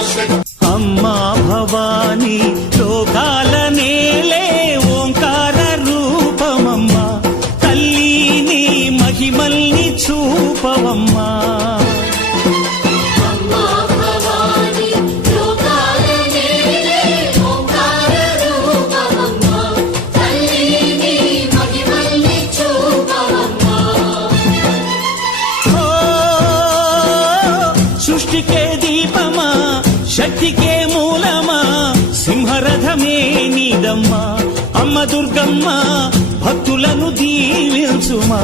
అమ్మా భవానీ లోకాల నేలే ఓంకార రూపమమ్మా, తల్లి నీ మహిమల్ని చూపవమ్మా. సృష్టికే దీపమా, శక్తికే మూలమా, సింహరథమే నీదమ్మా. అమ్మ దుర్గమ్మ భక్తులను దీవించుమా.